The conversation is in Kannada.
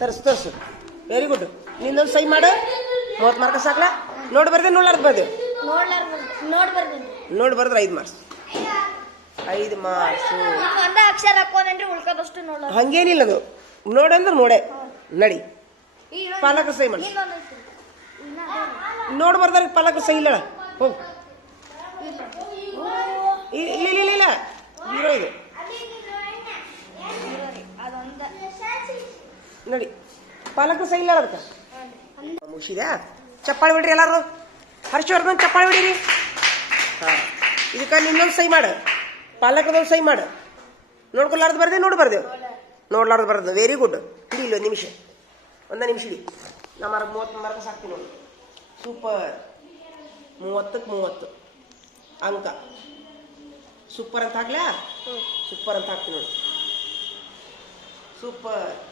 ತರ್ಸು ವೆರಿ ಗುಡ್ ನಿಂದೊಂದು ಸೈ ಮಾಡು 30 ಮಾರ್ಕ್ ಸಾಕ್ಲಾ ನೋಡಿ ಬರ್ದೆ ನೋಡ್ಲಾರ್ದು ಬರ್ದೆ ನೋಡಿ ಬರ್ದ್ರೆ 5 ಮಾರ್ಕ್ಸ್ 5 ಮಾರ್ಕ್ಸು ಒಂದೇ ಅಕ್ಷರ ಹಾಕೋದೇನ್ರಿ ಉಳ್ಕೋದಷ್ಟು ನೋಡ ಹಂಗೇನಿಲ್ಲ ಅದು ನೋಡಂದ್ರೆ ನೋಡೆ ನಡಿ ಪಾಲಕ ಸೈ ಮಾಡಿ ನೋಡಿ ಬರ್ದಾರ ಪಾಲಕ ಸೈ ಇಲ್ಲ ಹೋಗು ಇಲ್ಲ ಹೀರೋ ಇದು ನಡಿ ಪಾಲಕ ಸೈ ಇಲ್ಲ ಅದಕ್ಕೆ ಮುಗಿಸಿದ್ಯಾ ಚಪ್ಪಾಳಿ ಬಿಡ್ರಿ ಎಲ್ಲಾರು ಹರ್ಷವರ್ಧನ್ ಚಪ್ಪಾಳಿ ಬಿಡಿರಿ ಹಾಂ ಇದಕ್ಕೆ ನಿನ್ನೊಂದು ಸೈ ಮಾಡು ಪಾಲಕದೊಂದು ಸೈ ಮಾಡು ನೋಡ್ಕೊಲಾರ್ದು ಬರ್ದೆ ನೋಡ್ಲಾರ್ದು ಬರ್ದು ವೆರಿ ಗುಡ್ ಇಡಿ ಇಲ್ಲ ನಿಮಿಷ ಒಂದೇ ನಿಮಿಷ ಇಡಿ ನಾ 30 ಮಾರ್ಕ್ ಸಾಕ್ತೀನಿ ನೋಡಿ ಸೂಪರ್ 30ಕ್ಕೆ 30 ಅಂಕ ಸೂಪರ್ ಅಂತ ಹಾಕ್ಲಾ ಸೂಪರ್ ಅಂತ ಹಾಕ್ತೀನಿ ನೋಡಿ ಸೂಪರ್